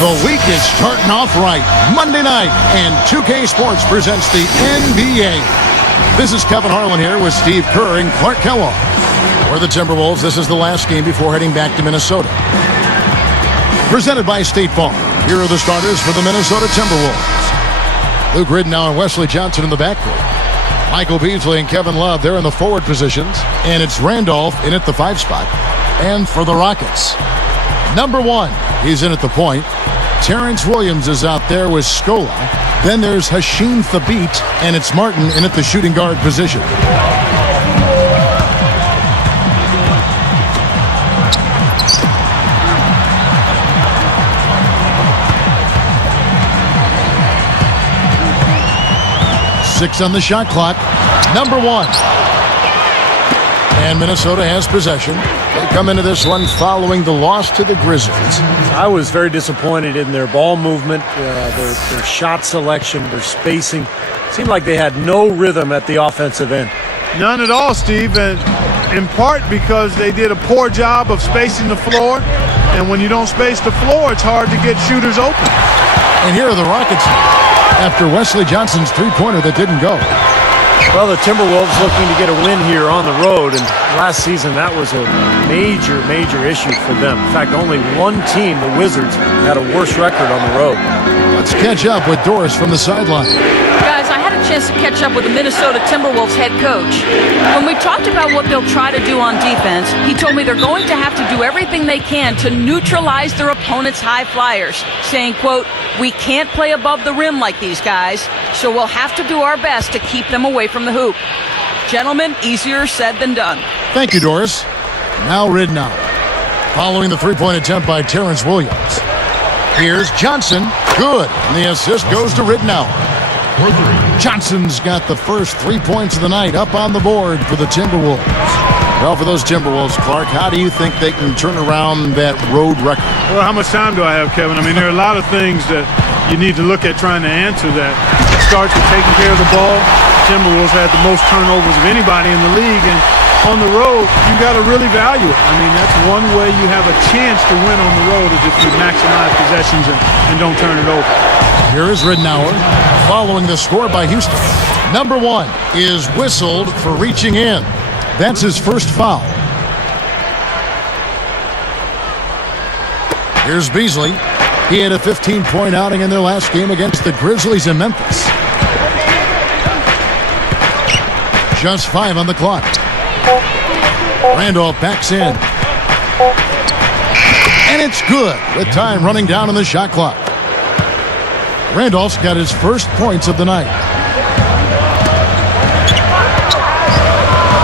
The week is starting off right. Monday night, and 2K Sports presents the NBA. This is Kevin Harlan here with Steve Kerr and Clark Kellogg. For the Timberwolves, this is the last game before heading back to Minnesota. Presented by State Farm. Here are the starters for the Minnesota Timberwolves. Luke Ridnour and Wesley Johnson in the backcourt. Michael Beasley and Kevin Love, they're in the forward positions. And it's Randolph in at the 5 spot. And for the Rockets, number 1, he's in at the point. Terrence Williams is out there with Scola. Then there's Hasheem Thabeet, and it's Martin in at the shooting guard position. Six on the shot clock. Number 1. And Minnesota has possession. They come into this one following the loss to the Grizzlies. I was very disappointed in their ball movement, their shot selection, their spacing. It seemed like they had no rhythm at the offensive end. None at all, Steve, and in part because they did a poor job of spacing the floor. And when you don't space the floor, it's hard to get shooters open. And here are the Rockets after Wesley Johnson's three-pointer that didn't go. Well, the Timberwolves looking to get a win here on the road, and last season that was a major issue for them. In fact, only one team, the Wizards, had a worse record on the road. Let's catch up with Doris from the sideline. Guys, I had a chance to catch up with the Minnesota Timberwolves head coach. When we talked about what they'll try to do on defense, he told me they're going to have to do everything they can to neutralize their opponent's high flyers, saying, quote, "We can't play above the rim like these guys, so we'll have to do our best to keep them away from the hoop." Gentlemen, easier said than done. Thank you, Doris. Now Ridnour. Following the three-point attempt by Terrence Williams. Here's Johnson. Good. And the assist goes to Ridnour. Johnson's got the first 3 points of the night up on the board for the Timberwolves. Well, for those Timberwolves, Clark, how do you think they can turn around that road record? Well, how much time do I have, Kevin? I mean, there are a lot of things that you need to look at trying to answer that. It starts with taking care of the ball. Timberwolves had the most turnovers of anybody in the league, and on the road, you got to really value it. I mean, that's one way you have a chance to win on the road is if you maximize possessions and don't turn it over. Here is Ridnour following the score by Houston. Number 1 is whistled for reaching in. That's his first foul. Here's Beasley. He had a 15-point outing in their last game against the Grizzlies in Memphis. Just 5 on the clock. Randolph backs in. And it's good with time running down on the shot clock. Randolph's got his first points of the night.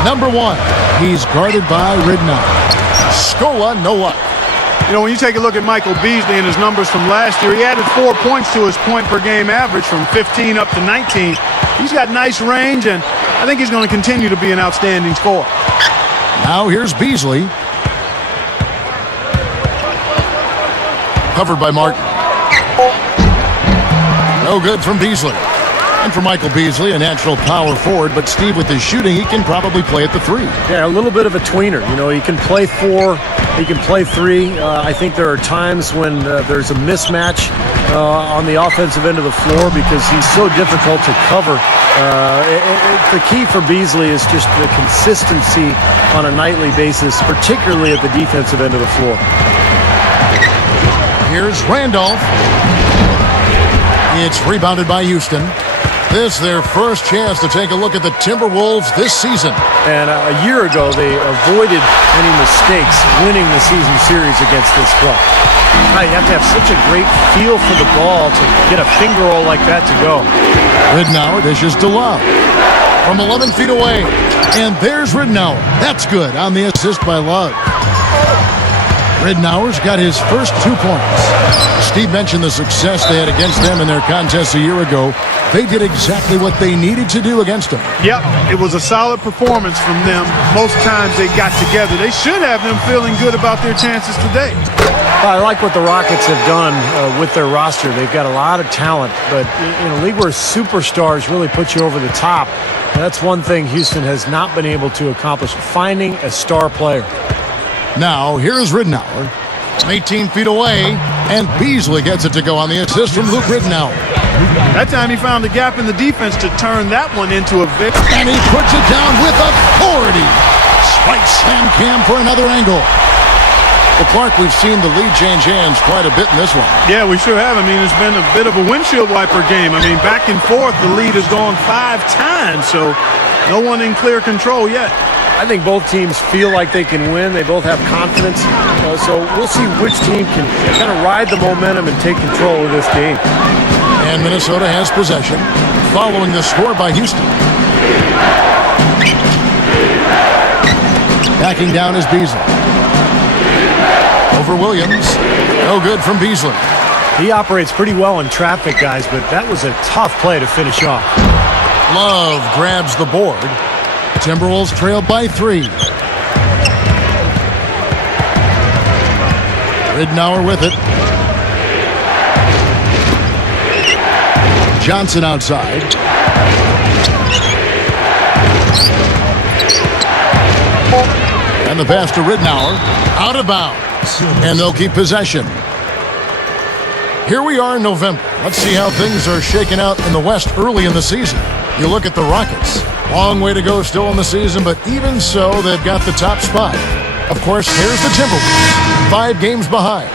Number 1, he's guarded by Ridnour. Scola, no luck. You know, when you take a look at Michael Beasley and his numbers from last year, he added 4 points to his point-per-game average from 15 up to 19. He's got nice range, and I think he's going to continue to be an outstanding scorer. Now here's Beasley. Covered by Martin. No good from Beasley. And for Michael Beasley, a natural power forward, but Steve, with his shooting, he can probably play at the 3. Yeah, a little bit of a tweener. You know, he can play 4, he can play 3. I think there are times when there's a mismatch on the offensive end of the floor because he's so difficult to cover. The key for Beasley is just the consistency on a nightly basis, particularly at the defensive end of the floor. Here's Randolph. It's rebounded by Houston. This is their first chance to take a look at the Timberwolves this season. And a year ago, they avoided any mistakes winning the season series against this club. You have to have such a great feel for the ball to get a finger roll like that to go. Ridnour dishes to Love from 11 feet away. And there's Ridnour. That's good on the assist by Love. Ridnour's got his first 2 points. Steve mentioned the success they had against them in their contest a year ago. They did exactly what they needed to do against them. Yep, it was a solid performance from them. Most times they got together. They should have them feeling good about their chances today. I like what the Rockets have done with their roster. They've got a lot of talent, but in a league where superstars really put you over the top, that's one thing Houston has not been able to accomplish, finding a star player. Now, here's Ridnour. From 18 feet away, and Beasley gets it to go on the assist from Luke Ridnour. That time he found the gap in the defense to turn that one into a victory. And he puts it down with authority. Spike slam cam for another angle. Well, Clark, we've seen the lead change hands quite a bit in this one. Yeah, we sure have. I mean, it's been a bit of a windshield wiper game. I mean, back and forth, the lead has gone 5 times, so no one in clear control yet. I think both teams feel like they can win. They both have confidence. So we'll see which team can kind of ride the momentum and take control of this game. And Minnesota has possession, following the score by Houston. Backing down is Beasley. Over Williams. No good from Beasley. He operates pretty well in traffic, guys, but that was a tough play to finish off. Love grabs the board. Timberwolves trail by 3. Ridnour with it. Johnson outside. And the pass to Ridnour. Out of bounds. And they'll keep possession. Here we are in November. Let's see how things are shaking out in the West early in the season. You look at the Rockets. Long way to go still in the season, but even so, they've got the top spot. Of course, here's the Timberwolves, 5 games behind.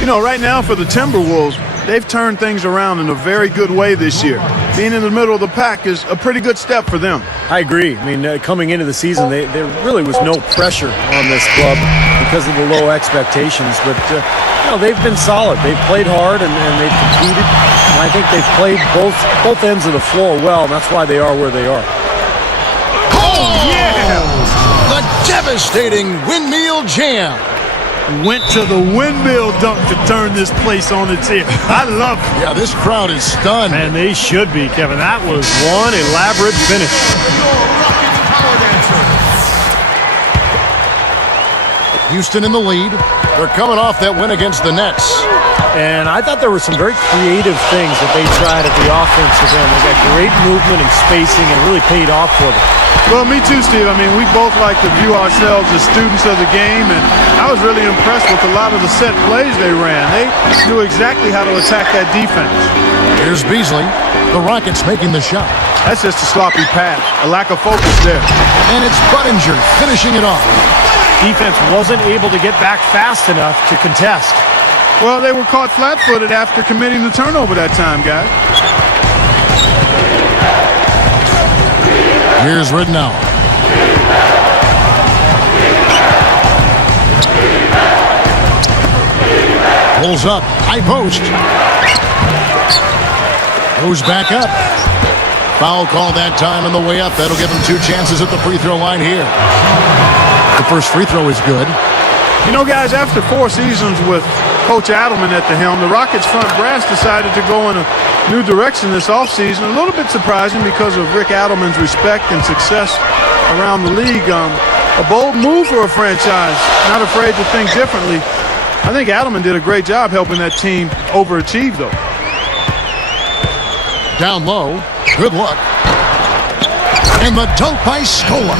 You know, right now for the Timberwolves, they've turned things around in a very good way this year. Being in the middle of the pack is a pretty good step for them. I agree. I mean, coming into the season, there really was no pressure on this club because of the low expectations. But, they've been solid. They've played hard, and they've competed. And I think they've played both ends of the floor well, and that's why they are where they are. Oh, yeah! The devastating windmill jam. Went to the windmill dunk to turn this place on its ear. I love it. Yeah, this crowd is stunned. And they should be, Kevin. That was one elaborate finish. Houston in the lead. They're coming off that win against the Nets. And I thought there were some very creative things that they tried at the offensive end. They got great movement and spacing, and really paid off for them. Well, me too, Steve. I mean, we both like to view ourselves as students of the game, and I was really impressed with a lot of the set plays they ran. They knew exactly how to attack that defense. Here's Beasley. The Rockets making the shot. That's just a sloppy pass, a lack of focus there. And it's Budinger finishing it off. Defense wasn't able to get back fast enough to contest. Well, they were caught flat-footed after committing the turnover that time, guys. Here's Ridnour. Pulls up. High post. Goes back up. Foul call that time on the way up. That'll give him 2 chances at the free throw line here. The first free throw is good. You know, guys, after 4 seasons with Coach Adelman at the helm, the Rockets front brass decided to go in a new direction this offseason. A little bit surprising because of Rick Adelman's respect and success around the league. A bold move for a franchise, not afraid to think differently. I think Adelman did a great job helping that team overachieve, though. Down low. Good luck. And the dunk by Scola.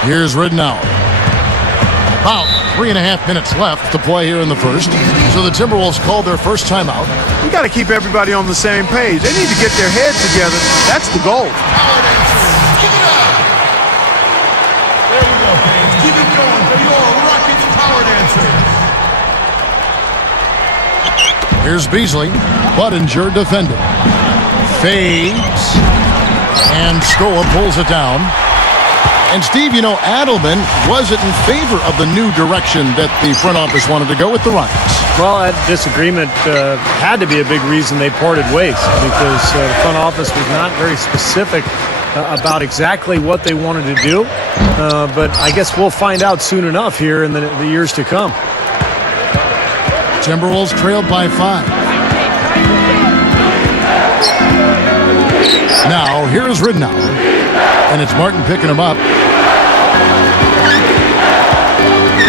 Here's Ridnour. About 3.5 minutes left to play here in the first. So the Timberwolves called their first timeout. You got to keep everybody on the same page. They need to get their heads together. That's the goal. Give it up. There we go, fans. Keep it going for your Rockets power dancers. Here's Beasley. Budinger defending. Fades. And Scola pulls it down. And Steve, you know, Adelman wasn't in favor of the new direction that the front office wanted to go with the Rockets. Well, that disagreement had to be a big reason they parted ways, because the front office was not very specific about exactly what they wanted to do. But I guess we'll find out soon enough here in the years to come. Timberwolves trailed by 5. Now, here's Ridnour. And it's Martin picking him up.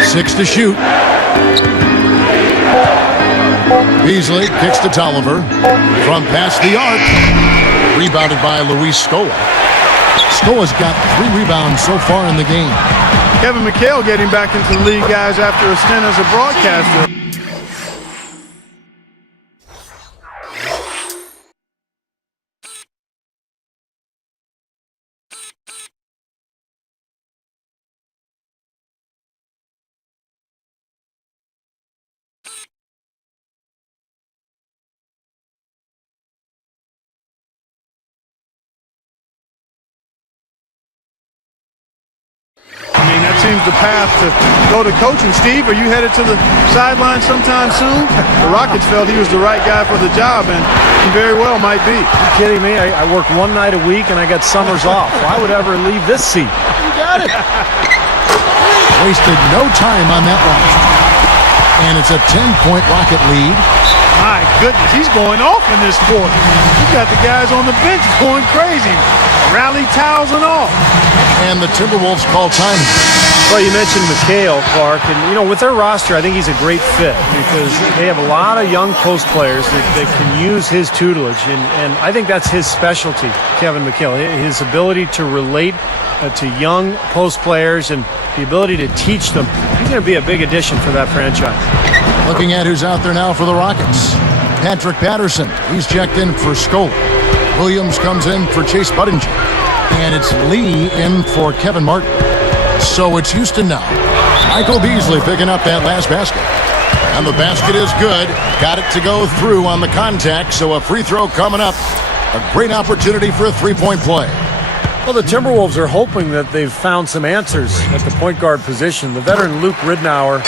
6 to shoot. Beasley kicks to Tolliver from past the arc. Rebounded by Luis Scola. Scola's got 3 rebounds so far in the game. Kevin McHale getting back into the league, guys, after a stint as a broadcaster. I mean, that seems the path to go to coaching. Steve, are you headed to the sideline sometime soon? The Rockets felt he was the right guy for the job, and he very well might be. You kidding me? I work 1 night a week and I got summers off. Why would I ever leave this seat? You got it. Wasted no time on that one. And it's a 10-point Rocket lead. My goodness, he's going off in this quarter. He's got the guys on the bench going crazy. Rally towels and all. And the Timberwolves call time. Well, you mentioned McHale, Clark, and, you know, with their roster, I think he's a great fit because they have a lot of young post players that can use his tutelage, and I think that's his specialty, Kevin McHale, his ability to relate to young post players and the ability to teach them. He's going to be a big addition for that franchise. Looking at who's out there now for the Rockets. Patrick Patterson, he's checked in for Scola. Williams comes in for Chase Budinger. And it's Lee in for Kevin Martin. So it's Houston now. Michael Beasley picking up that last basket. And the basket is good. Got it to go through on the contact, so a free throw coming up. A great opportunity for a three-point play. Well, the Timberwolves are hoping that they've found some answers at the point guard position. The veteran Luke Ridnour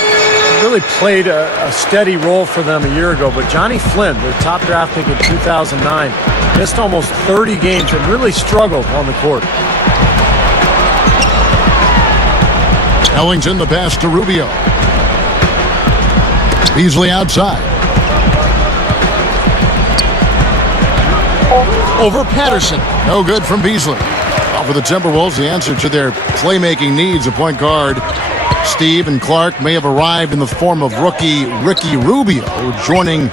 really played a steady role for them a year ago, but Johnny Flynn, their top draft pick in 2009, missed almost 30 games and really struggled on the court. Ellington the pass to Rubio. Beasley outside. Over Patterson. No good from Beasley. Well, for the Timberwolves, the answer to their playmaking needs, a point guard, Steve and Clark, may have arrived in the form of rookie Ricky Rubio joining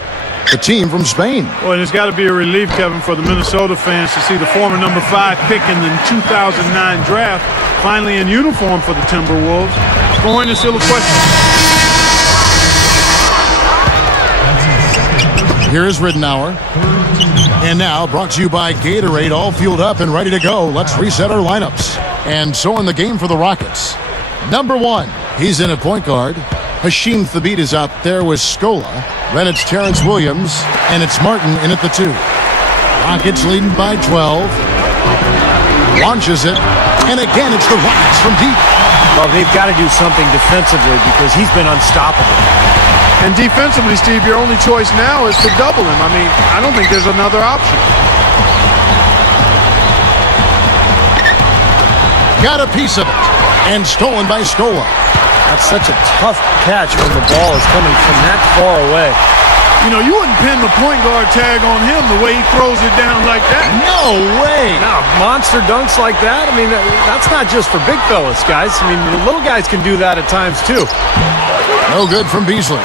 the team from Spain. Well, and it's got to be a relief, Kevin, for the Minnesota fans to see the former number 5 pick in the 2009 draft finally in uniform for the Timberwolves. Scoring is still a question. Here is Ridnour. And now, brought to you by Gatorade, all fueled up and ready to go. Let's reset our lineups. And so in the game for the Rockets. Number 1, he's in at point guard. Hasheem Thabeet is out there with Scola. Then it's Terrence Williams, and it's Martin in at the 2. Rockets leading by 12. Launches it, and again it's the Rockets from deep. Well, they've got to do something defensively because he's been unstoppable. And defensively, Steve, your only choice now is to double him. I mean, I don't think there's another option. Got a piece of it, and stolen by Scola. That's such a tough catch when the ball is coming from that far away. You know, you wouldn't pin the point guard tag on him the way he throws it down like that. No way! Now, monster dunks like that, I mean, that's not just for big fellas, guys. I mean, the little guys can do that at times, too. No good from Beasley.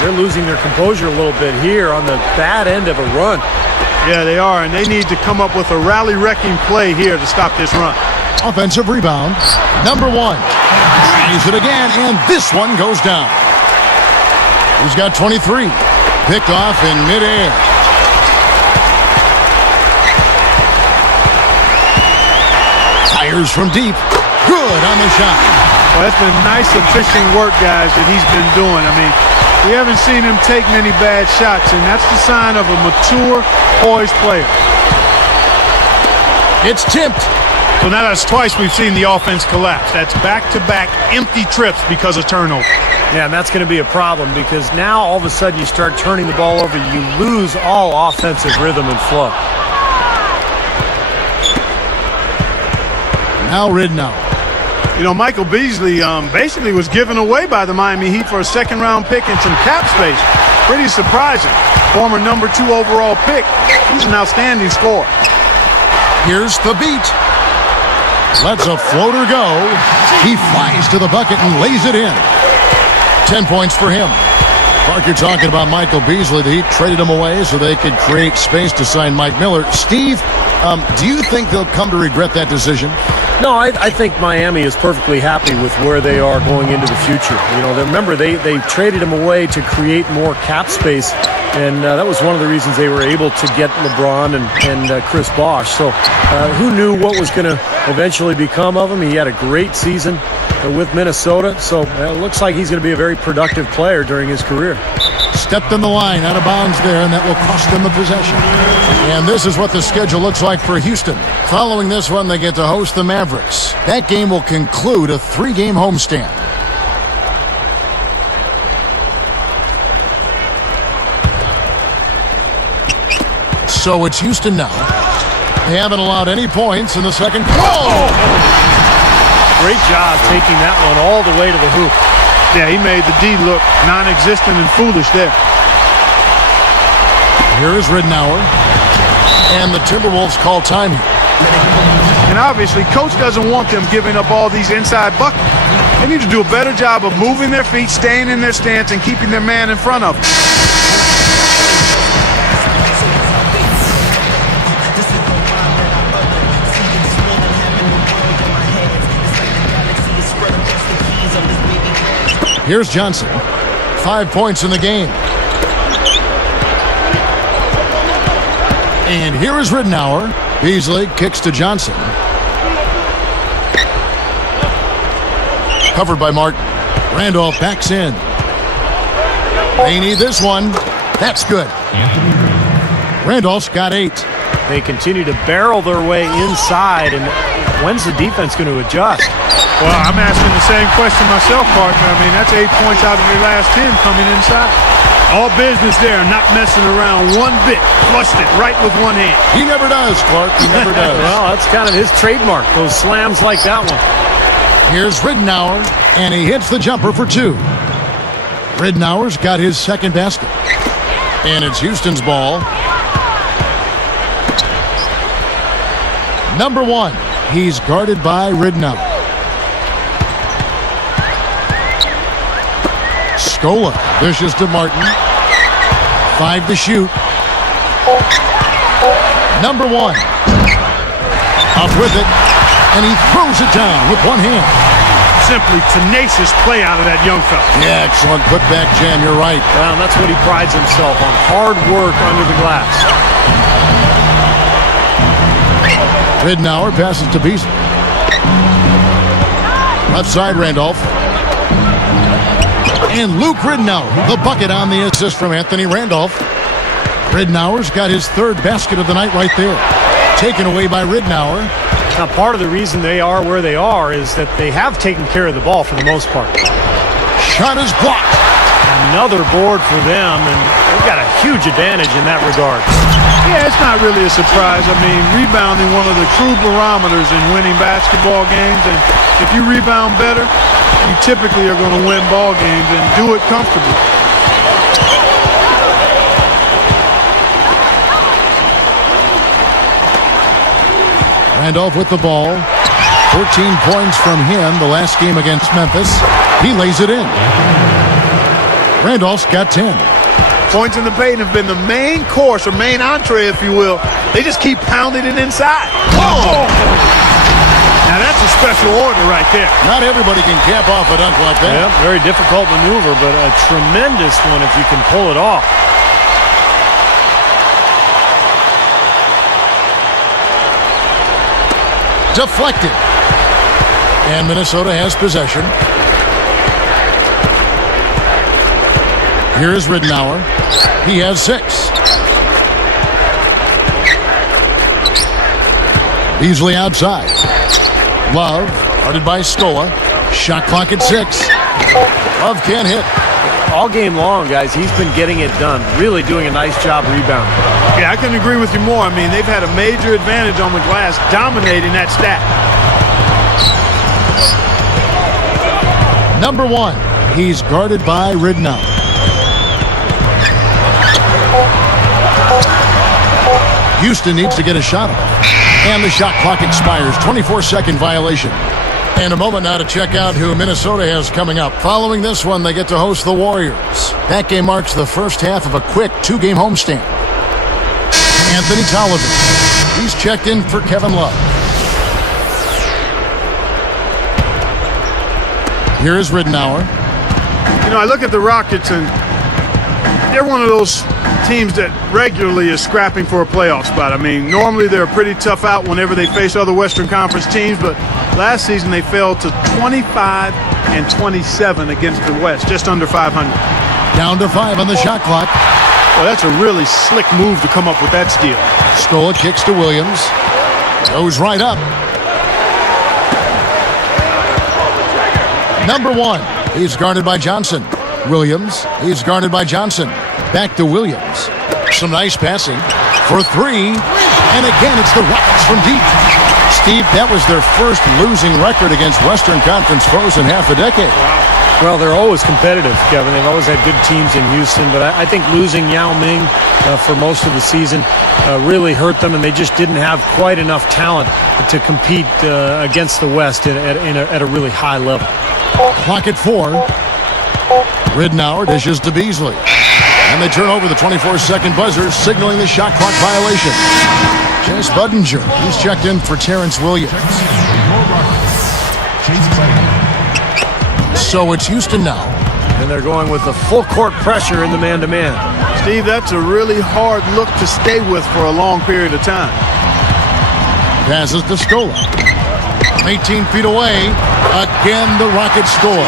They're losing their composure a little bit here on the bad end of a run. Yeah, they are, and they need to come up with a rally-wrecking play here to stop this run. Offensive rebound. Number 1. Tries it again, and this one goes down. He's got 23. Picked off in midair. Fires from deep. Good on the shot. Well, that's been nice, efficient work, guys, that he's been doing. I mean, we haven't seen him take many bad shots, and that's the sign of a mature, poised player. It's tipped. So now that's twice we've seen the offense collapse. That's back-to-back empty trips because of turnover. Yeah, and that's going to be a problem because now all of a sudden you start turning the ball over, you lose all offensive rhythm and flow. Now Ridnour. You know, Michael Beasley basically was given away by the Miami Heat for a second-round pick and some cap space. Pretty surprising. Former number 2 overall pick. He's an outstanding scorer. Here's Thabeet. Lets a floater go. He flies to the bucket and lays it in. 10 points for him. Mark, you're talking about Michael Beasley. The Heat traded him away so they could create space to sign Mike Miller. Steve, do you think they'll come to regret that decision? No, I think Miami is perfectly happy with where they are going into the future. You know, remember, they traded him away to create more cap space, and that was one of the reasons they were able to get LeBron and Chris Bosh. So who knew what was going to eventually become of him? He had a great season with Minnesota, so it looks like he's going to be a very productive player during his career. Stepped in the line, out of bounds there, and that will cost them the possession. And this is what the schedule looks like for Houston. Following this one, they get to host the Mavericks. That game will conclude a 3-game homestand. So it's Houston now. They haven't allowed any points in the second. Whoa! Great job taking that one all the way to the hoop. Yeah, he made the D look non-existent and foolish there. Here is Ridnour. And the Timberwolves call time here. And obviously, coach doesn't want them giving up all these inside buckets. They need to do a better job of moving their feet, staying in their stance, and keeping their man in front of them. Here's Johnson. 5 points in the game. And here is Ridnour. Beasley kicks to Johnson. Covered by Martin. Randolph backs in. They need this one. That's good. Randolph's got 8. They continue to barrel their way inside, and when's the defense going to adjust? Well, I'm asking the same question myself, partner. I mean, that's 8 points out of your last 10 coming inside. All business there, not messing around one bit. Flushed it right with one hand. He never does, Clark. He never does. Well, that's kind of his trademark, those slams like that one. Here's Ridnour, and he hits the jumper for 2. Ridnour's got his second basket. And it's Houston's ball. Number 1, he's guarded by Ridnour. Scola dishes to Martin. 5 to shoot. Number 1. Up with it. And he throws it down with one hand. Simply tenacious play out of that young fella. Yeah, excellent putback jam. You're right. Well, that's what he prides himself on. Hard work under the glass. Ridnour passes to Beasley. Left side, Randolph. And Luke Ridnour, the bucket on the assist from Anthony Randolph. Ridnour's got his 3rd basket of the night right there. Taken away by Ridnour. Now, part of the reason they are where they are is that they have taken care of the ball for the most part. Shot is blocked. Another board for them, and they've got a huge advantage in that regard. Yeah, it's not really a surprise. I mean, rebounding one of the true barometers in winning basketball games. And if you rebound better, you typically are going to win ball games and do it comfortably. Randolph with the ball. 14 points from him the last game against Memphis. He lays it in. Randolph's got 10. Points in the paint have been the main course or main entree, if you will. They just keep pounding it inside. Whoa! Now that's a special order right there. Not everybody can cap off a dunk like that. Yep, very difficult maneuver, but a tremendous one if you can pull it off. Deflected. And Minnesota has possession. Here is Ridnour. He has 6. Beasley outside. Love, guarded by Scola. Shot clock at 6. Love can't hit. All game long, guys, he's been getting it done. Really doing a nice job rebounding. Yeah, I couldn't agree with you more. I mean, they've had a major advantage on the glass, dominating that stat. Number 1, he's guarded by Ridnour. Houston needs to get a shot off. And the shot clock expires. 24-second violation. And a moment now to check out who Minnesota has coming up. Following this one, they get to host the Warriors. That game marks the first half of a quick 2-game homestand. Anthony Tolliver. He's checked in for Kevin Love. Here is Ridnour. You know, I look at the Rockets, and they're one of those teams that regularly is scrapping for a playoff spot. I mean, normally they're a pretty tough out whenever they face other Western Conference teams, but last season they fell to 25-27 against the West, just under 500. Down to 5 on the shot clock. Well, that's a really slick move to come up with that steal. Scola kicks to Williams. Goes right up. Number 1. He's guarded by Johnson. Williams. He's guarded by Johnson. Back to Williams. Some nice passing for 3. And again, it's the Rockets from deep. Steve, that was their first losing record against Western Conference foes in half a decade. Well, they're always competitive, Kevin. They've always had good teams in Houston, but I think losing Yao Ming for most of the season really hurt them, and they just didn't have quite enough talent to compete against the West at a really high level. Clock at 4. Ridnour dishes to Beasley. And they turn over the 24-second buzzer, signaling the shot clock violation. Chase Budinger. He's checked in for Terrence Williams. So it's Houston now. And they're going with the full court pressure in the man-to-man. Steve, that's a really hard look to stay with for a long period of time. Passes to Scola. 18 feet away. Again, the Rockets score.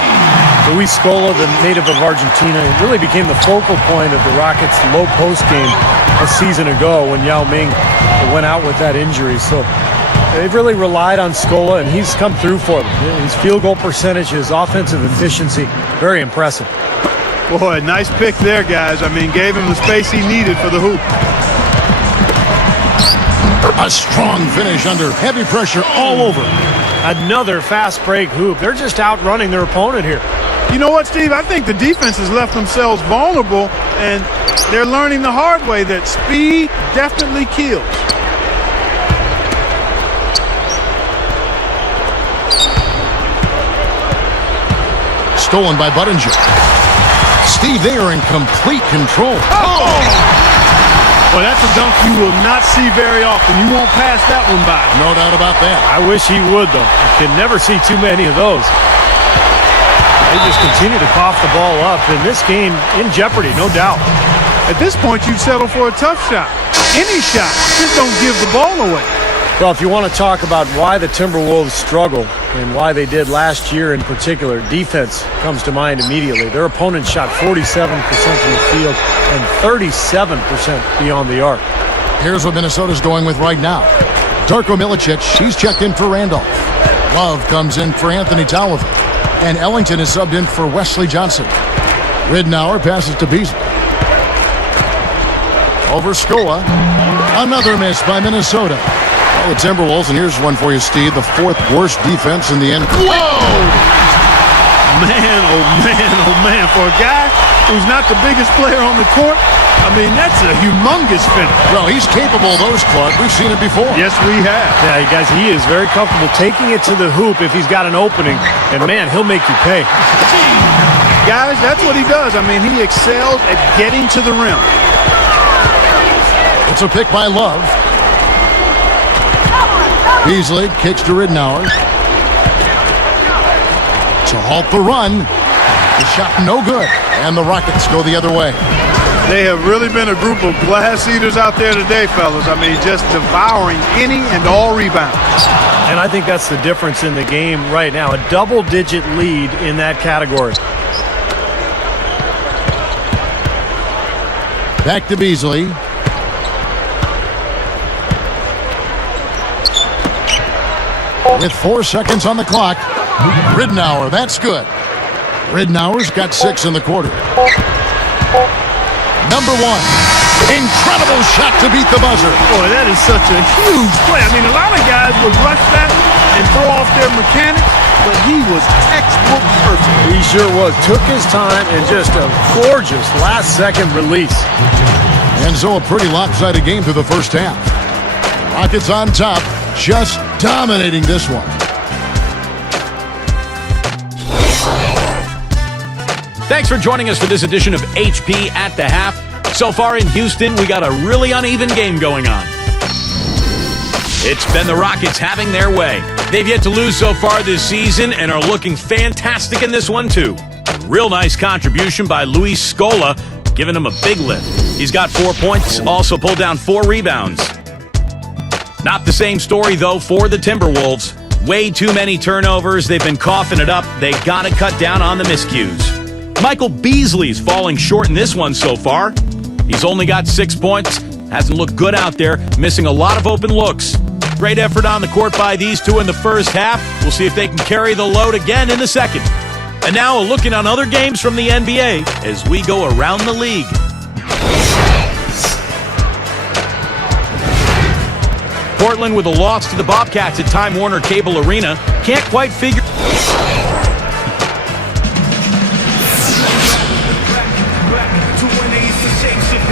Luis Scola, the native of Argentina, really became the focal point of the Rockets' low post game a season ago when Yao Ming went out with that injury. So they've really relied on Scola, and he's come through for them. His field goal percentage, his offensive efficiency, very impressive. Boy, nice pick there, guys. I mean, gave him the space he needed for the hoop. A strong finish under heavy pressure all over. Another fast break hoop. They're just outrunning their opponent here. You know what, Steve? I think the defense has left themselves vulnerable, and they're learning the hard way that speed definitely kills. Stolen by Budinger. Steve, they are in complete control. Well, that's a dunk you will not see very often. You won't pass that one by. No doubt about that. I wish he would, though. You can never see too many of those. They just continue to cough the ball up, and this game in jeopardy, no doubt. At this point, you'd settle for a tough shot. Any shot. Just don't give the ball away. Well, if you want to talk about why the Timberwolves struggle and why they did last year in particular, defense comes to mind immediately. Their opponents shot 47% from the field and 37% beyond the arc. Here's what Minnesota's going with right now. Darko Milicic, he's checked in for Randolph. Love comes in for Anthony Tolliver. And Ellington is subbed in for Wesley Johnson. Ridnour passes to Beasley. Over Scola. Another miss by Minnesota. Well, the Timberwolves, and here's one for you, Steve, the 4th worst defense in the NBA. Whoa! Man, oh man. For a guy who's not the biggest player on the court, I mean, that's a humongous finish. Well, he's capable of those, Clark. We've seen it before. Yes, we have. Yeah, guys, he is very comfortable taking it to the hoop if he's got an opening. And, man, he'll make you pay. Guys, that's what he does. I mean, he excels at getting to the rim. It's a pick by Love. Beasley kicks to Ridnour. To halt the run. The shot no good. And the Rockets go the other way. They have really been a group of glass eaters out there today, fellas. I mean, just devouring any and all rebounds. And I think that's the difference in the game right now. A double-digit lead in that category. Back to Beasley. With 4 seconds on the clock, Ridnour, that's good. Ridnour's got 6 in the quarter. Number 1, incredible shot to beat the buzzer. Boy, that is such a huge play. I mean, a lot of guys would rush that and throw off their mechanics, but he was textbook perfect. He sure was. Took his time and just a gorgeous last-second release. And so a pretty lopsided game through the first half. Rockets on top, just dominating this one. Thanks for joining us for this edition of HP at the Half. So far in Houston, we got a really uneven game going on. It's been the Rockets having their way. They've yet to lose so far this season and are looking fantastic in this one, too. Real nice contribution by Luis Scola, giving him a big lift. He's got 4 points, also pulled down 4 rebounds. Not the same story, though, for the Timberwolves. Way too many turnovers. They've been coughing it up. They got to cut down on the miscues. Michael Beasley's falling short in this one so far. He's only got 6 points. Hasn't looked good out there, missing a lot of open looks. Great effort on the court by these two in the first half. We'll see if they can carry the load again in the second. And now a look in on other games from the NBA as we go around the league. Portland with a loss to the Bobcats at Time Warner Cable Arena. Can't quite figure...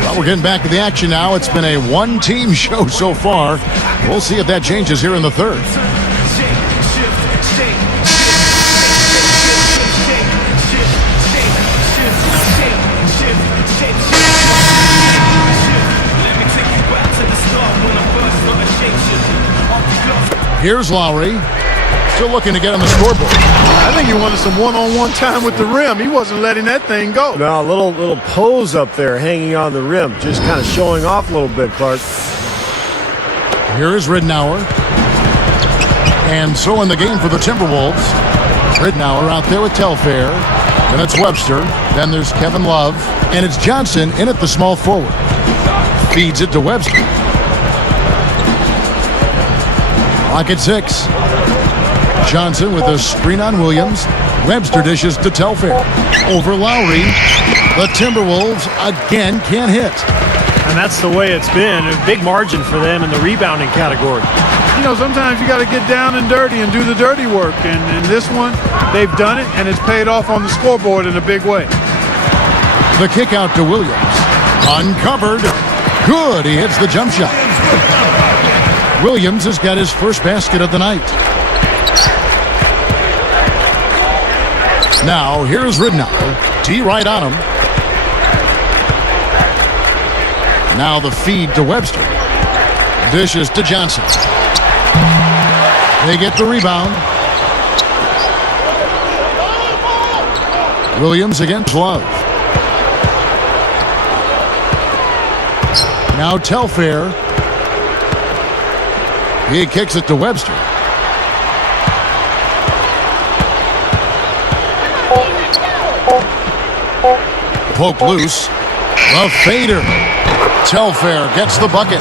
Well, we're getting back to the action now. It's been a one-team show so far. We'll see if that changes here in the third. Here's Lowry. Still looking to get on the scoreboard. I think he wanted some one-on-one time with the rim. He wasn't letting that thing go. Now, a little pose up there hanging on the rim, just kind of showing off a little bit, Clark. Here is Ridnour. And so in the game for the Timberwolves, Ridnour out there with Telfair. Then it's Webster. Then there's Kevin Love. And it's Johnson in at the small forward. Feeds it to Webster. Clock at 6. Johnson with a screen on Williams. Webster dishes to Telfair. Over Lowry. The Timberwolves again can't hit. And that's the way it's been. A big margin for them in the rebounding category. You know, sometimes you got to get down and dirty and do the dirty work. And in this one, they've done it, and it's paid off on the scoreboard in a big way. The kick out to Williams. Uncovered. Good. He hits the jump shot. Williams has got his first basket of the night. Now, here's Ridnour. T right on him. Now the feed to Webster. Dishes to Johnson. They get the rebound. Williams against Love. Now Telfair. He kicks it to Webster. Poke loose. The fader. Telfair gets the bucket.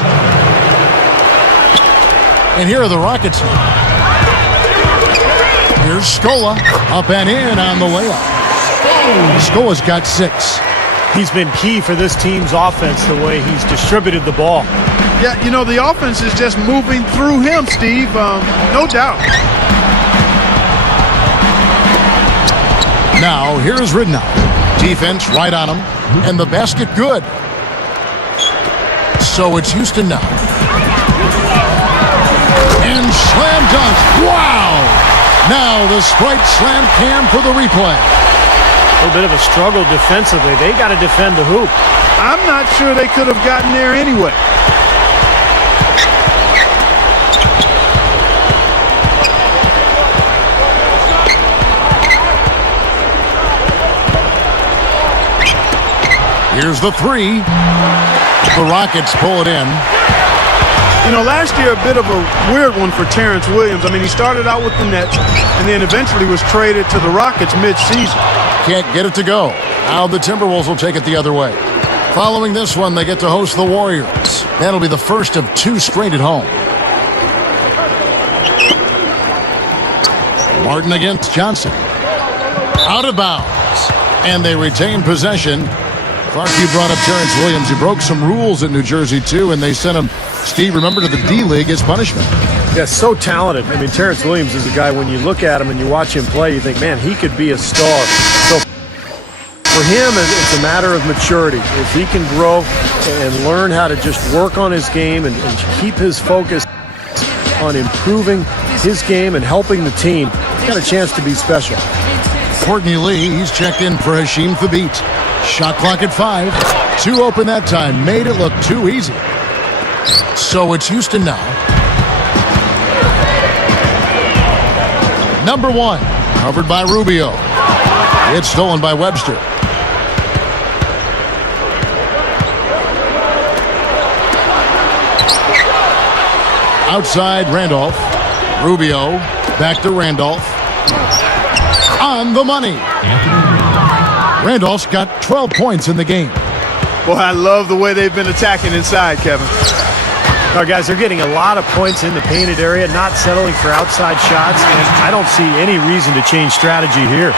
And here are the Rockets. Here's Scola. Up and in on the layup. Scola's got 6. He's been key for this team's offense, the way he's distributed the ball. Yeah, you know, the offense is just moving through him, Steve. No doubt. Now, here's Ridnour. Defense right on him. And the basket good. So it's Houston now. And slam dunk. Wow! Now the Sprite slam cam for the replay. A little bit of a struggle defensively. They got to defend the hoop. I'm not sure they could have gotten there anyway. Here's the 3. The Rockets pull it in. You know, last year a bit of a weird one for Terrence Williams. I mean, he started out with the Nets and then eventually was traded to the Rockets mid-season. Can't get it to go. Now the Timberwolves will take it the other way. Following this one, they get to host the Warriors. That'll be the first of 2 straight at home. Martin against Johnson. Out of bounds. And they retain possession. Clark, you brought up Terrence Williams. He broke some rules at New Jersey, too, and they sent him, Steve, remember, to the D-League as punishment. Yeah, so talented. I mean, Terrence Williams is a guy, when you look at him and you watch him play, you think, man, he could be a star. So for him, it's a matter of maturity. If he can grow and learn how to just work on his game and keep his focus on improving his game and helping the team, he's got a chance to be special. Courtney Lee, he's checked in for Hashim Thabit. Shot clock at 5. 2 open that time. Made it look too easy. So it's Houston now. Number 1, covered by Rubio. It's stolen by Webster. Outside Randolph. Rubio back to Randolph. On the money. Randolph's got 12 points in the game. Boy, I love the way they've been attacking inside, Kevin. All right, guys, they're getting a lot of points in the painted area, not settling for outside shots, and I don't see any reason to change strategy here.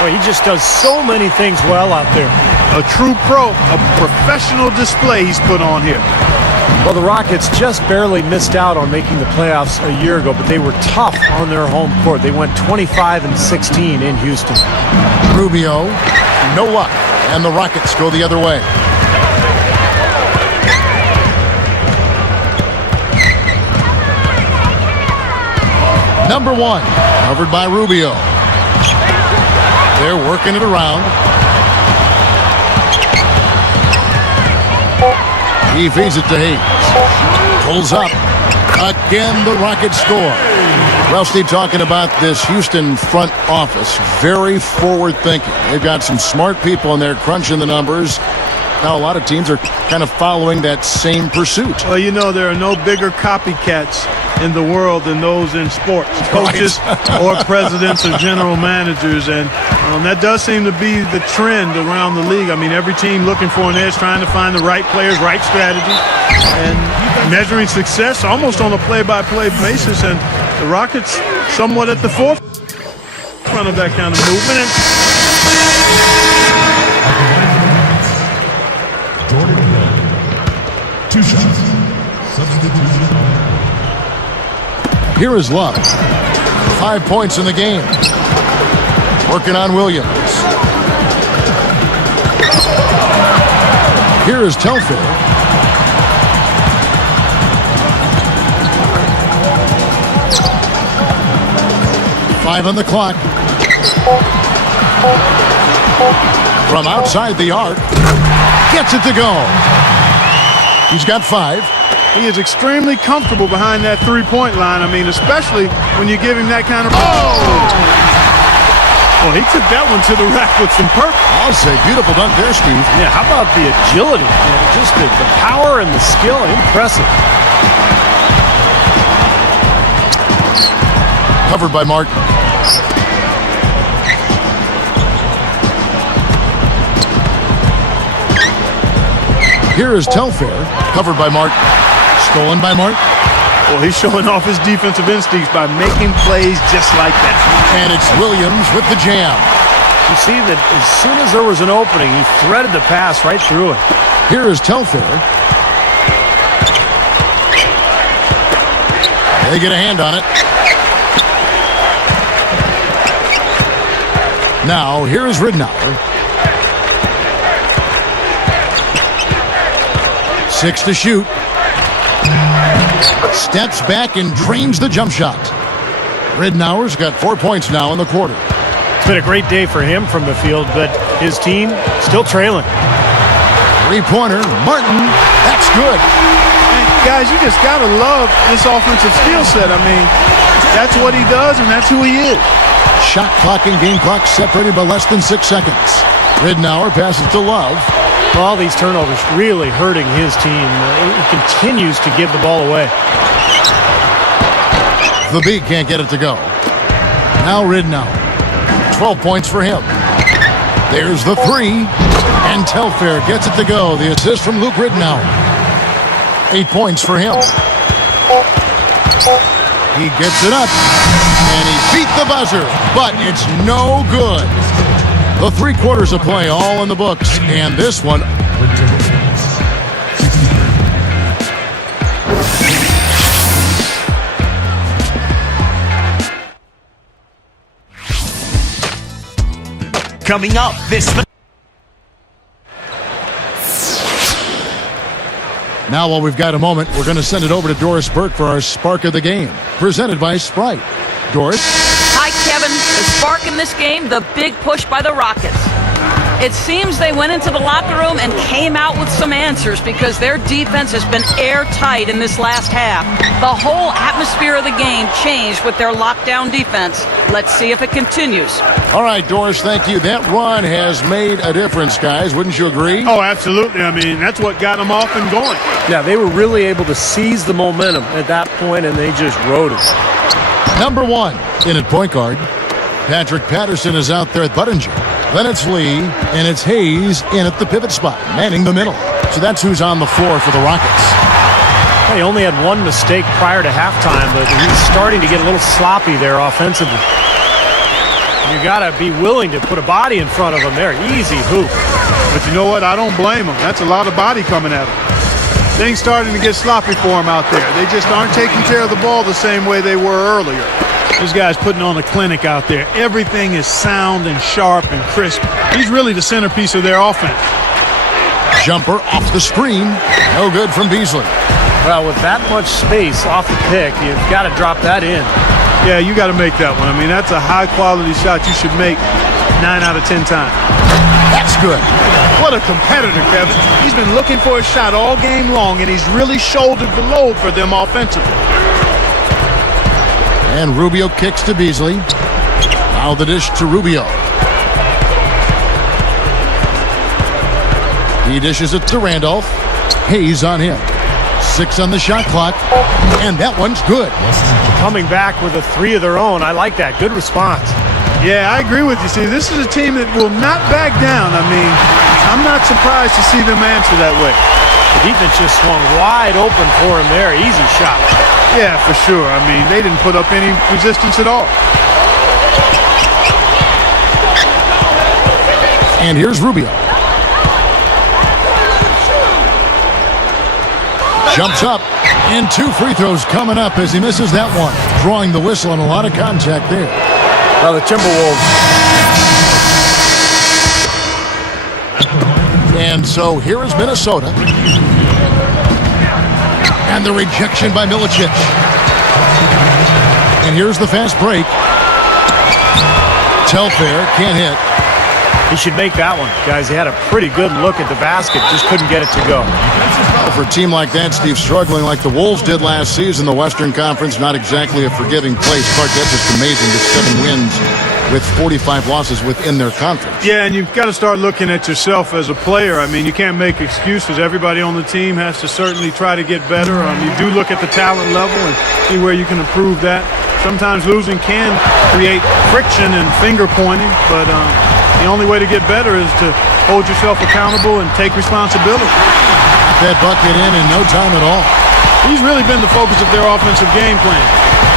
Boy, he just does so many things well out there. A true pro, a professional display he's put on here. Well, the Rockets just barely missed out on making the playoffs a year ago, but they were tough on their home court. They went 25-16 in Houston. Rubio, no luck, and the Rockets go the other way. Number 1, covered by Rubio. They're working it around. He feeds it to Hayes. Pulls up. Again, the Rockets score. Well, Steve, talking about this Houston front office, very forward thinking. They've got some smart people in there crunching the numbers. Now, a lot of teams are kind of following that same pursuit. Well, you know, there are no bigger copycats in the world than those in sports. Coaches or presidents or general managers. And that does seem to be the trend around the league. I mean, every team looking for an edge, trying to find the right players, right strategy, and measuring success almost on a play-by-play basis. And the Rockets somewhat at the forefront of that kind of movement. And Jordan Hill. 2 shots. Substitution. Here is Love. 5 points in the game. Working on Williams. Here is Telfair. Five on the clock. From outside the arc. Gets it to go. He's got 5. he is extremely comfortable behind that three-point line. I mean, especially when you give him that kind of... Well, he took that one to the rack with some purpose. I'll say beautiful dunk there, Steve. Yeah, how about the agility? Just the power and the skill. Impressive. Covered by Martin. Here is Telfair. Covered by Martin. Stolen by Martin. Well, he's showing off his defensive instincts by making plays just like that. And it's Williams with the jam. You see that as soon as there was an opening, he threaded the pass right through it. Here is Telfair. They get a hand on it. Now, here is Ridnour. 6 to shoot. Steps back and drains the jump shot. Ridnour's got 4 points now in the quarter. It's been a great day for him from the field, but his team still trailing. Three-pointer, Martin, that's good. And guys, you just got to love this offensive skill set. I mean, that's what he does, and that's who he is. Shot clock and game clock separated by less than 6 seconds. Ridnour passes to Love. All these turnovers really hurting his team. He continues to give the ball away. The beat can't get it to go. Now Ridnour. 12 points for him. There's the three. And Telfair gets it to go. The assist from Luke Ridnour. 8 points for him. He gets it up. And he beat the buzzer. But it's no good. The 3 quarters of play all in the books. And this one... Coming up this... Now, while we've got a moment, we're going to send it over to Doris Burke for our Spark of the Game, presented by Sprite. Doris? Hi, Kevin. The spark in this game? The big push by the Rockets. It seems they went into the locker room and came out with some answers because their defense has been airtight in this last half. The whole atmosphere of the game changed with their lockdown defense. Let's see if it continues. All right, Doris, thank you. That run has made a difference, guys. Wouldn't you agree? Oh, absolutely. I mean, that's what got them off and going. Yeah, they were really able to seize the momentum at that point, and they just rode it. Number 1 in at point guard. Patrick Patterson is out there at Buttinger. Then it's Lee, and it's Hayes in at the pivot spot, manning the middle. So that's who's on the floor for the Rockets. He only had one mistake prior to halftime, but he's starting to get a little sloppy there offensively. You got to be willing to put a body in front of him there. Easy hoop. But you know what? I don't blame him. That's a lot of body coming at him. Things starting to get sloppy for him out there. They just aren't taking care of the ball the same way they were earlier. This guy's putting on a clinic out there. Everything is sound and sharp and crisp. He's really the centerpiece of their offense. Jumper off the screen. No good from Beasley. Well, with that much space off the pick, you've got to drop that in. Yeah, you got to make that one. I mean, that's a high-quality shot you should make 9 out of 10 times. That's good. What a competitor, Kevin. He's been looking for a shot all game long, and he's really shouldered the load for them offensively. And Rubio kicks to Beasley. Now the dish to Rubio. He dishes it to Randolph. Hayes on him. 6 on the shot clock. And that one's good. Coming back with a 3 of their own. I like that. Good response. Yeah, I agree with you. See, this is a team that will not back down. I mean, I'm not surprised to see them answer that way. The defense just swung wide open for him there. Easy shot. Yeah, for sure. I mean, they didn't put up any resistance at all. And here's Rubio. Jumps up, and 2 free throws coming up as he misses that one. Drawing the whistle and a lot of contact there. Well, the Timberwolves. And so here is Minnesota. And the rejection by Milicic. And here's the fast break. Telfair can't hit. He should make that one. Guys, he had a pretty good look at the basket. Just couldn't get it to go. For a team like that, Steve, struggling like the Wolves did last season, the Western Conference, not exactly a forgiving place. Clark, that's just amazing. Just 7 wins with 45 losses within their conference. Yeah, and you've got to start looking at yourself as a player. I mean, you can't make excuses. Everybody on the team has to certainly try to get better. You do look at the talent level and see where you can improve that. Sometimes losing can create friction and finger pointing, but the only way to get better is to hold yourself accountable and take responsibility. That bucket in no time at all. He's really been the focus of their offensive game plan.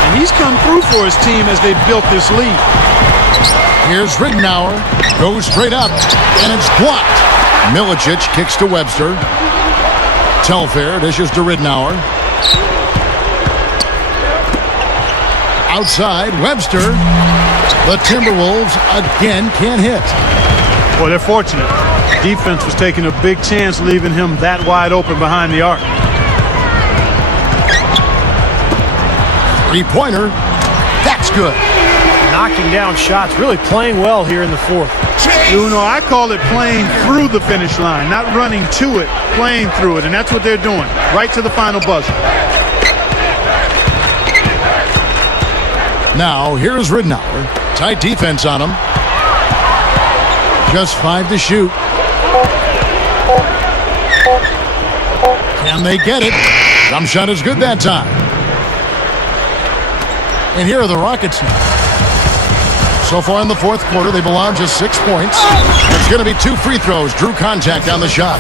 And he's come through for his team as they've built this lead. Here's Ridenour. Goes straight up, and it's blocked. Milicic kicks to Webster. Telfair dishes to Ridenour. Outside, Webster. The Timberwolves again can't hit. Well, they're fortunate. Defense was taking a big chance leaving him that wide open behind the arc. 3-pointer. That's good. Knocking down shots. Really playing well here in the fourth. You know, I call it playing through the finish line, not running to it, playing through it. And that's what they're doing, right to the final buzzer. Now, here's Ridenour. Tight defense on him. Just 5 to shoot. Can they get it? Jump shot is good that time. And here are the Rockets now. So far in the fourth quarter, they belong just 6 points. It's going to be 2 free throws. Drew contact on the shot.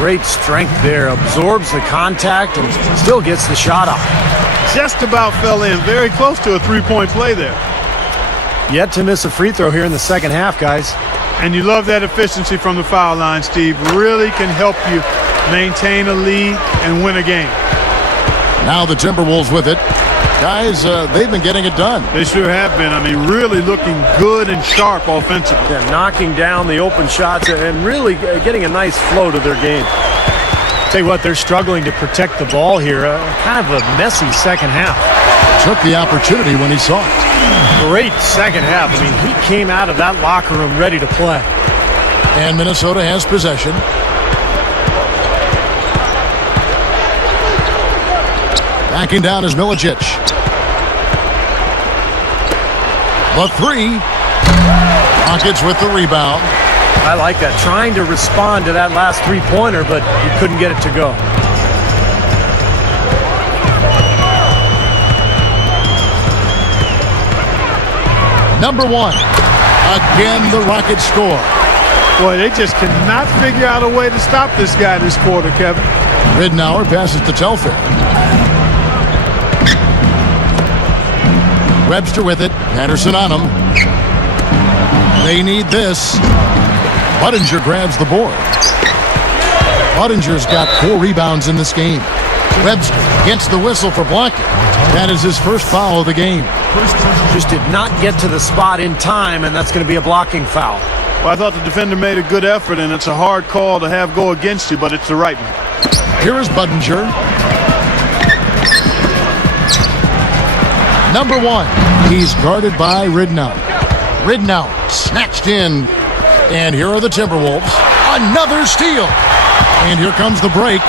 Great strength there. Absorbs the contact and still gets the shot off. Just about fell in. Very close to a 3-point play there. Yet to miss a free throw here in the second half, guys. And you love that efficiency from the foul line, Steve. Really can help you maintain a lead and win a game. Now the Timberwolves with it. Guys, they've been getting it done. They sure have been. I mean, really looking good and sharp offensively. Yeah, knocking down the open shots and really getting a nice flow to their game. Tell you what, they're struggling to protect the ball here. Kind of a messy second half. Took the opportunity when he saw it. great second half. I mean, he came out of that locker room ready to play. And Minnesota has possession. Backing down is Milicic. The three. Rockets with the rebound. I like that. Trying to respond to that last three-pointer, but he couldn't get it to go. Number one. Again, the Rockets score. Boy, they just cannot figure out a way to stop this guy this quarter, Kevin. Ridnour passes to Telfair. Webster with it. Patterson on him. They need this. Budinger grabs the board. Budinger's got 4 rebounds in this game. Webster gets the whistle for blocking. That is his first foul of the game. Just did not get to the spot in time, and that's going to be a blocking foul. Well, I thought the defender made a good effort, and it's a hard call to have go against you, but it's the right one. Here is Budinger. Number one. He's guarded by Ridnour. Ridnour snatched in. And here are the Timberwolves. Another steal. And here comes the break.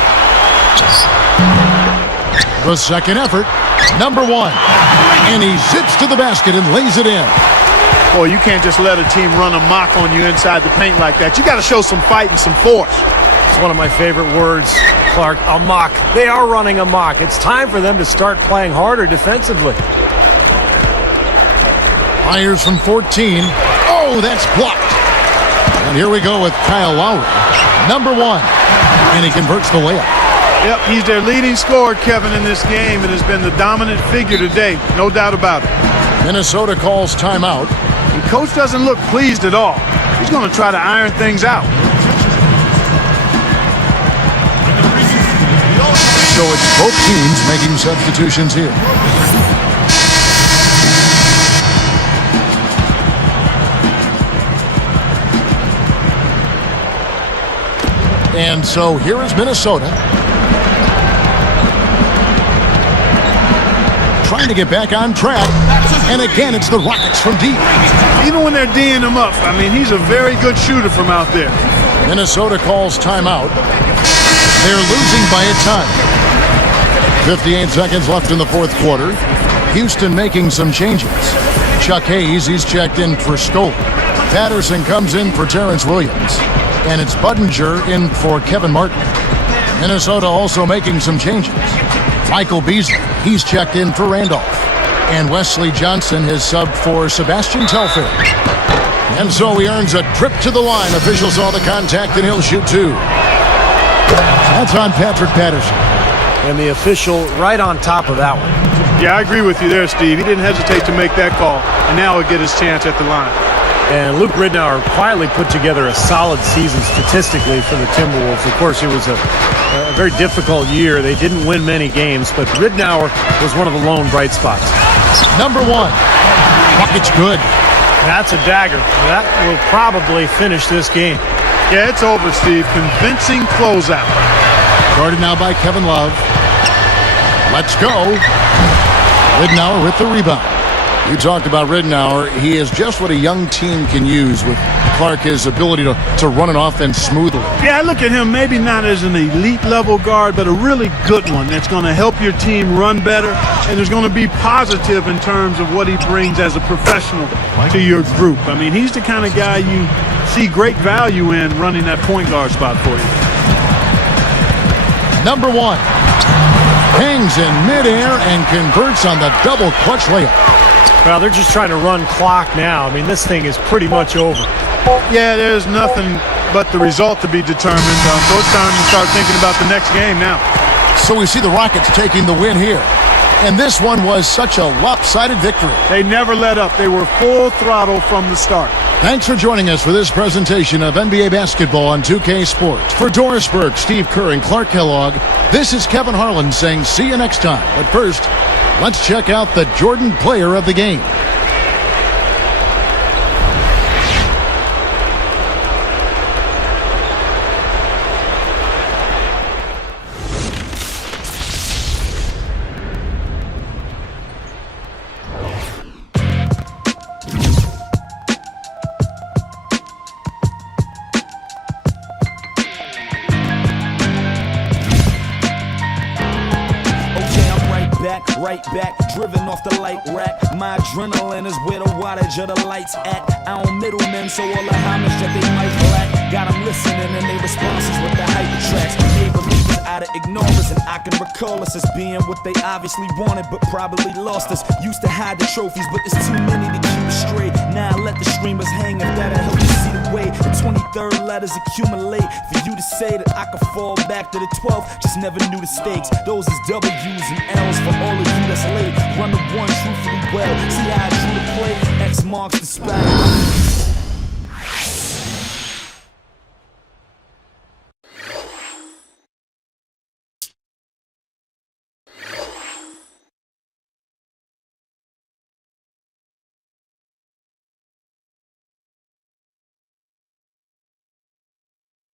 The second effort. Number one. And he zips to the basket and lays it in. Boy, you can't just let a team run amok on you inside the paint like that. You got to show some fight and some force. It's one of my favorite words, Clark. Amok. They are running amok. It's time for them to start playing harder defensively. Fires from 14. Oh, that's blocked. And here we go with Kyle Lowry. Number one. And he converts the layup. Yep, he's their leading scorer, Kevin, in this game, and has been the dominant figure today. No doubt about it. Minnesota calls timeout. And coach doesn't look pleased at all. He's going to try to iron things out. So it's both teams making substitutions here. And so here is Minnesota. Trying to get back on track. And again, it's the Rockets from deep. Even when they're D'ing him up, I mean, he's a very good shooter from out there. Minnesota calls timeout. They're losing by a ton. 58 seconds left in the fourth quarter. Houston making some changes. Chuck Hayes, he's checked in for Stoll. Patterson comes in for Terrence Williams. And it's Budinger in for Kevin Martin. Minnesota also making some changes. Michael Beasley, he's checked in for Randolph. And Wesley Johnson has subbed for Sebastian Telfair. And so he earns a trip to the line. Official saw the contact and he'll shoot 2. That's on Patrick Patterson. And the official right on top of that one. Yeah, I agree with you there, Steve. He didn't hesitate to make that call, and now he'll get his chance at the line. And Luke Ridnour quietly put together a solid season statistically for the Timberwolves. Of course, it was a very difficult year. They didn't win many games, but Ridnour was one of the lone bright spots. Number one. Bucket's good. That's a dagger. That will probably finish this game. Yeah, it's over, Steve. Convincing closeout. Guarded now by Kevin Love. Let's go. Ridnour with the rebound. You talked about Ridnour. He is just what a young team can use with Clark, his ability to run an offense smoothly. Yeah, I look at him maybe not as an elite level guard, but a really good one that's going to help your team run better, and is going to be positive in terms of what he brings as a professional to your group. I mean, he's the kind of guy you see great value in running that point guard spot for you. Number one. Hangs in midair and converts on the double clutch layup. Well, they're just trying to run clock now. I mean, this thing is pretty much over. Yeah, there's nothing but the result to be determined. So it's time to start thinking about the next game now. So we see the Rockets taking the win here. And this one was such a lopsided victory. They never let up. They were full throttle from the start. Thanks for joining us for this presentation of NBA basketball on 2K Sports. For Doris Burke, Steve Kerr, and Clark Kellogg, this is Kevin Harlan saying see you next time. But first, let's check out the Jordan player of the game. right back, driven off the light rack. My adrenaline is where the wattage of the lights at. I don't middlemen, so all the homage that they might lack. Got them listening and they responses with the hyper tracks. They believe it out of ignorance, and I can recall us as being what they obviously wanted, but probably lost us. Used to hide the trophies, but there's too many to keep us straight. Now I let the streamers hang if that'll help you see the way. The 23rd letters accumulate for you to say that I could fall back to the 12th. Just never knew the stakes. Those is W's and L's for all of you that's late. Run the one truthfully well. See how I drew the play? X marks the spot.